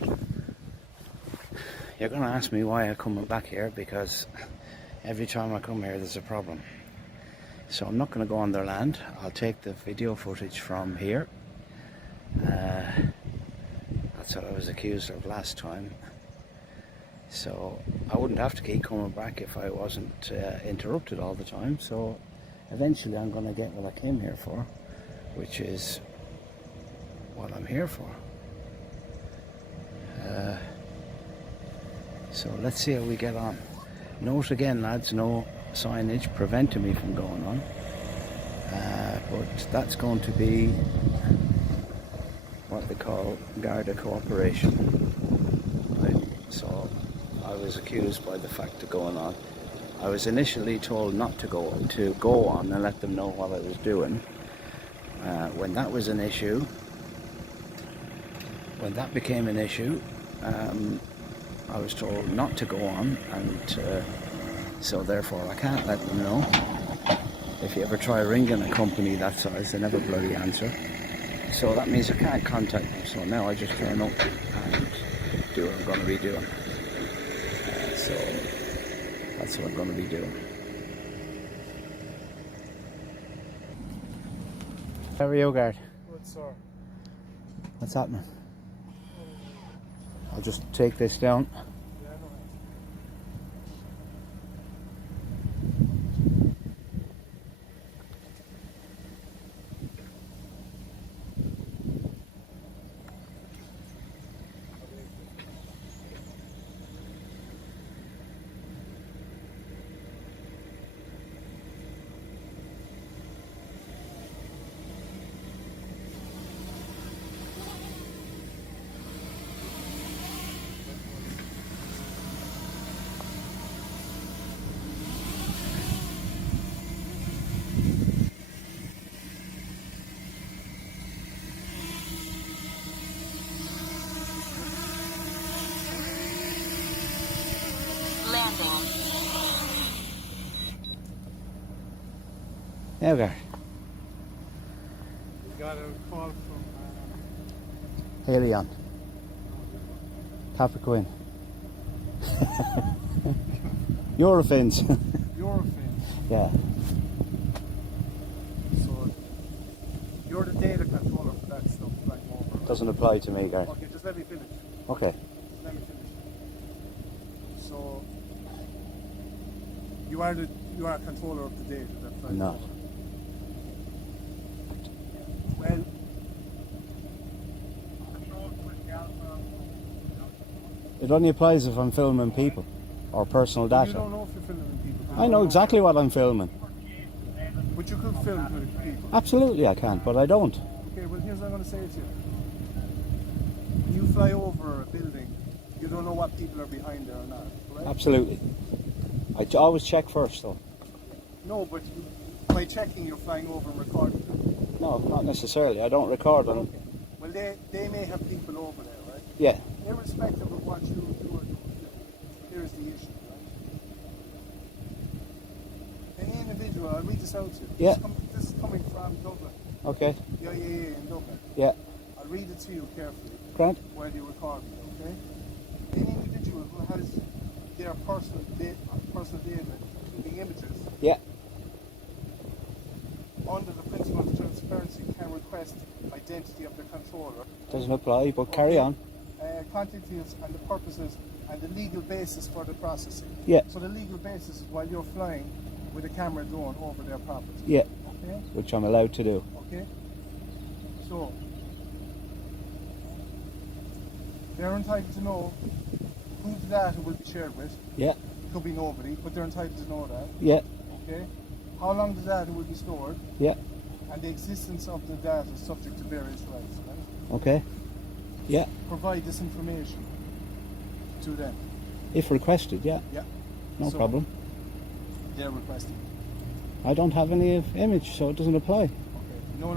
You're going to ask me why I'm coming back here, because every time I come here there's a problem. So I'm not going to go on their land. I'll take the video footage from here. That's what I was accused of last time. So I wouldn't have to keep coming back if I wasn't interrupted all the time. So eventually I'm going to get what I came here for, which is what I'm here for. So let's see how we get on. Note again, lads, no signage preventing me from going on. But that's going to be what they call Garda cooperation. So I was accused by the fact of going on. I was initially told not to go on and let them know what I was doing. When that was an issue, when that became an issue, I was told not to go on, and so therefore I can't let them know. If you ever try ringing a company that size, they never bloody answer. So that means I can't contact them. So now I just turn up and do what I'm going to be doing. So that's what I'm going to be doing. How are you, guard? Good, sir. What's happening? I'll just take this down. Yeah, no. There we go. We got a call from Haley on. Capricorn. Eurofins. Eurofins. Yeah. So you're the data controller for that stuff right over. Doesn't apply to me, guy. Okay, just let me finish. Okay. Just let me finish. So you are a controller of the data that flies I'm not. over. Well, It only applies if I'm filming people or personal you data. don't know if you're filming people. I know exactly what I'm filming. But you could film with people. Absolutely I can, but I don't. Okay, well here's what I'm going to say to you. When you fly over a building, you don't know what people are behind there or not, right? Absolutely. I always check first though. No, but by checking you're flying over and recording them. No, not necessarily. I don't record them. Okay. Well, they may have people over there, right? Yeah. Irrespective of what you are doing, here's the issue, right? Any individual, I'll read this out to you. Yeah. This is coming from Dublin. Okay. Yeah, in Dublin. Yeah. I'll read it to you carefully. Grant. While you record it, okay? Any individual who has their personal data, including images, Yeah. under the principle of transparency, can request identity of the controller. Doesn't apply, but carry on. Content details and the purposes and the legal basis for the processing. Yeah. So the legal basis is while you're flying with a camera drone over their property. Yeah. Okay? Which I'm allowed to do. Okay? So, they're entitled to know who the data will be shared with. Yeah. Could be nobody, but they're entitled to know that. Yeah. Okay? How long the data will be stored. Yeah. And the existence of the data is subject to various rights. Right? Okay. Yeah. Provide this information to them. If requested, yeah. Yeah. No So, problem. They're requesting. I don't have any image, so it doesn't apply. Okay. No.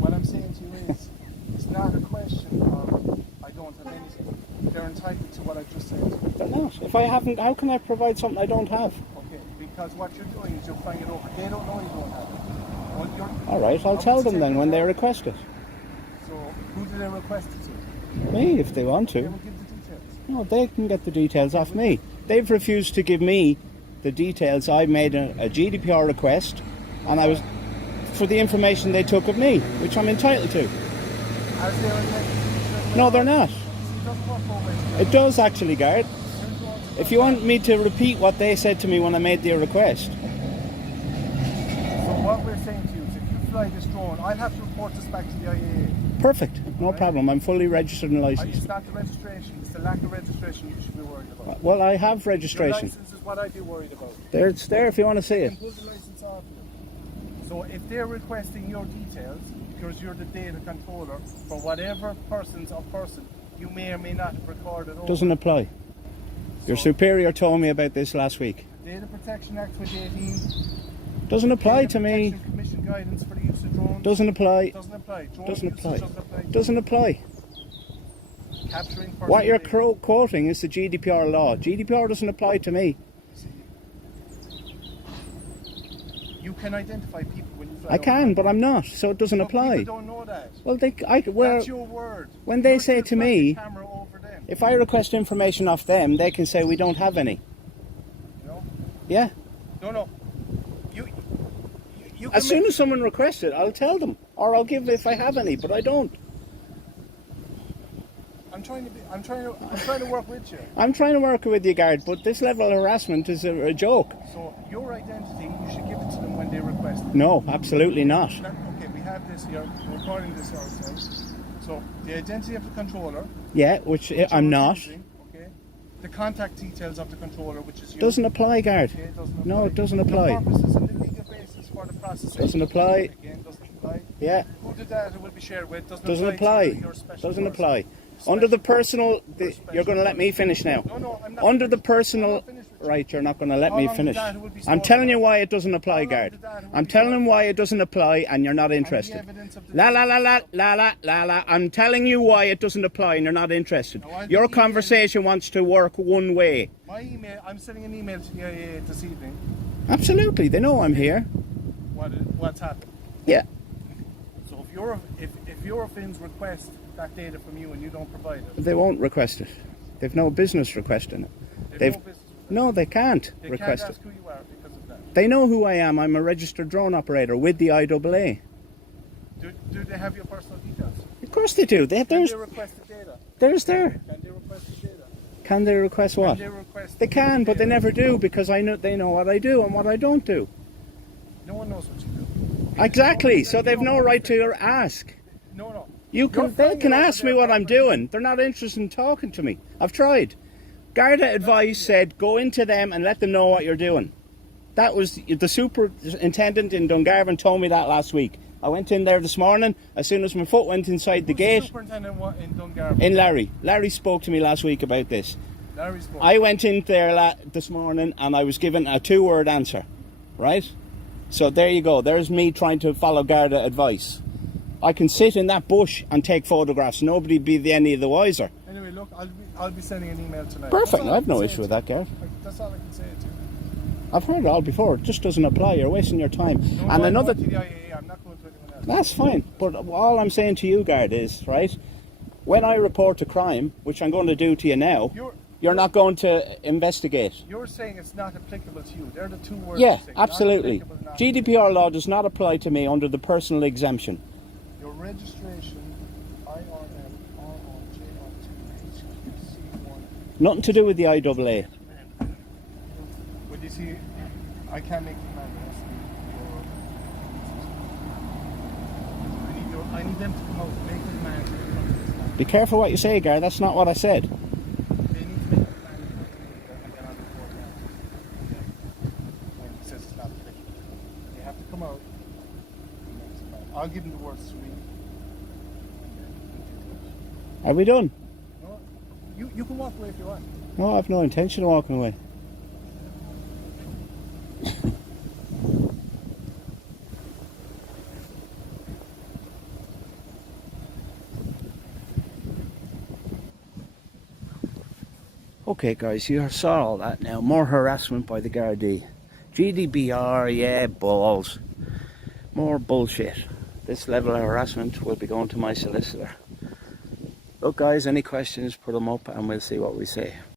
What I'm saying to you is, it's not a question of I don't have anything. They're entitled to what I just said. They're not. If I haven't, how can I provide something I don't have? Okay. Because what you're doing is you're flying it over. They don't know you don't have it. Well, All right, I'll tell them then when they request it. So who do they request it to? Me, if they want They to. will give the No, they can get the details off me. They've refused to give me the details. I made a GDPR request, and I was for the information they took of me, which I'm entitled to. As they're intended. No, they're not. It doesn't work both ways. It does actually, Garrett. If you want me to repeat what they said to me when I made the request. So what we're saying to you is if you fly this drone, I'll have to report this back to the IAA. Perfect, no problem. I'm fully registered and It's licensed. not the registration, it's the lack of registration you should be worried about. Well, I have Your registration. license is what I'd be worried about. There, it's there if you want to see You it. can pull the license off you. So if they're requesting your details, because you're the data controller for whatever persons or person you may or may not have recorded over. Doesn't apply. Your So, superior told me about this last week. Data Protection Act 2018. Doesn't apply Data to me. Protection Commission guidance for the use of drones. Doesn't apply. Doesn't apply. Drone Doesn't usage apply. Doesn't apply. Doesn't apply. Capturing person What you're data. quoting is the GDPR law. GDPR doesn't apply to me. You can identify people when you fly. I can, over. but I'm not, so it doesn't But apply. People don't know that. Well, That's your word. when they You're say just to running me, the camera over them. if I request information off them, they can say we don't have any. No, Yeah. no. You As soon as someone requests it, I'll tell them, or I'll give if I have any, but I don't. I'm trying to work with you. I'm trying to work with you, Guard, but this level of harassment is a joke. So your identity, you should give it to them when they request it. No, absolutely not. Okay, we have this here. We're recording this ourselves. So the identity of the controller. Yeah, which you're I'm not. refusing, okay. The contact details of the controller, which is you. Doesn't apply, Guard. Okay, it doesn't apply. No, it doesn't apply. The purposes and the legal basis for the processing. Doesn't apply. Again, doesn't apply. Yeah, Who the data will be shared with doesn't doesn't apply. apply. To your special Doesn't person. apply. Special. Under the personal, Your you're going to let me finish now. No, I'm not. Under the finished. I'm personal, not finished with you. right, you're not going to let How me long the finish. data will be I'm stored telling you for? why it doesn't apply, How long Guard. the data will I'm be telling stored them why it doesn't apply and you're not And the interested. evidence of the La la data- la la la la la la. I'm telling you why it doesn't apply and you're not interested. Now, I'll be Your emailing- conversation wants to work one way. My email. I'm sending an email to the IAA this evening. Absolutely, they know I'm here. What's happened? Yeah. So if your fins request that data from you and you don't provide it, They won't request it. They've no business requesting it. they've no business. No, they can't They request can't it. ask who you are because of that. They know who I am. I'm a registered drone operator with the IAA. Do they have your personal details? Of course they do. Can There's they request the data? there. Can they request the data? Can they request what? Can they request They the can, but they data? never do because they know what I do and what I don't do. No one knows what you do. Exactly. You So don't- they've you no don't- right to ask. No. They can flying ask over me there what I'm properly. doing. They're not interested in talking to me. I've tried. Garda Advice said go into them and let them know what you're doing. That was the superintendent in Dungarvan told me that last week. I went in there this morning. As soon as my foot went inside the Who's gate, Superintendent in Dungarvan? in Larry. Larry spoke to me last week about this. Larry spoke. I went in there this morning and I was given a 2-word answer, right? So there you go. There's me trying to follow Garda Advice. I can sit in that bush and take photographs. Nobody be any the wiser. Anyway, look, I'll be sending an email tonight. Perfect. That's all I have can no say issue to with you. that, Gareth. That's all I can say to you. I've heard it all before. It just doesn't apply. You're wasting your time. No, And I'm another... going to the IAA. I'm not going to anyone else. That's fine. But all I'm saying to you, Gard, is, right, when I report a crime, which I'm going to do to you now, you're not going to investigate. You're saying it's not applicable to you. They're the two words. Yeah, you're saying. Not absolutely. applicable, not GDPR law does not apply to me under the personal exemption. Your registration, IRM-RRJRT-HQC1. Nothing to do with the IAA. Well, you see, I can't make the plan. I need them to come out, make the plan. Be careful what you say, Gard. That's not what I said. They need to make the plan and then I'll report that. When he says it's not applicable. They have to come out and make the plan. I'll give them the words to read. Are we done? No, you can walk away if you want. No, I've no intention of walking away. Okay guys, you saw all that now. More harassment by the Gardaí. GDPR, yeah, balls. More bullshit. This level of harassment will be going to my solicitor. Look guys, any questions, put them up and we'll see what we say.